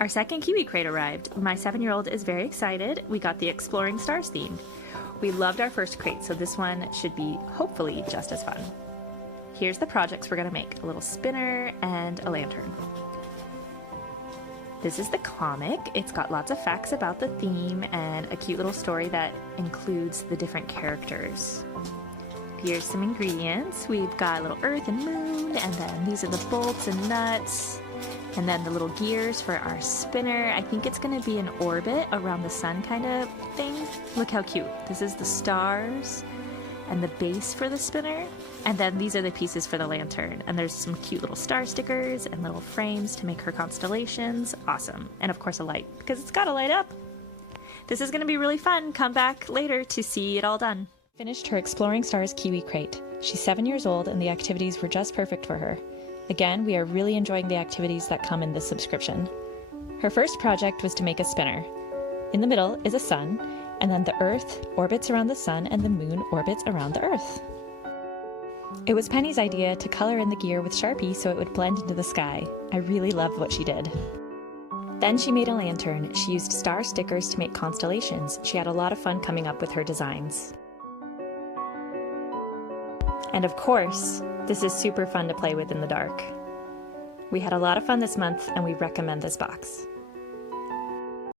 Our second Kiwi crate arrived. My 7-year-old is very excited. We got the Exploring Stars theme. We loved our first crate, so this one should be hopefully just as fun. Here's the projects we're gonna make: a little spinner and a lantern. This is the comic. It's got lots of facts about the theme and a cute little story that includes the different characters. Here's some ingredients. We've got a little earth and moon, and then these are the bolts and nuts, and then the little gears for our spinner. I think it's gonna be an orbit around the sun kind of thing. Look how cute. This is the stars and the base for the spinner. And then these are the pieces for the lantern. And there's some cute little star stickers and little frames to make her constellations. Awesome. And of course a light, because it's gotta light up. This is gonna be really fun. Come back later to see it all done. Finished her Exploring Stars Kiwi crate. She's 7 years old and the activities were just perfect for her. Again, we are really enjoying the activities that come in this subscription. Her first project was to make a spinner. In the middle is a sun, and then the Earth orbits around the sun and the moon orbits around the Earth. It was Penny's idea to color in the gear with Sharpie so it would blend into the sky. I really loved what she did. Then she made a lantern. She used star stickers to make constellations. She had a lot of fun coming up with her designs. And of course, this is super fun to play with in the dark. We had a lot of fun this month and we recommend this box.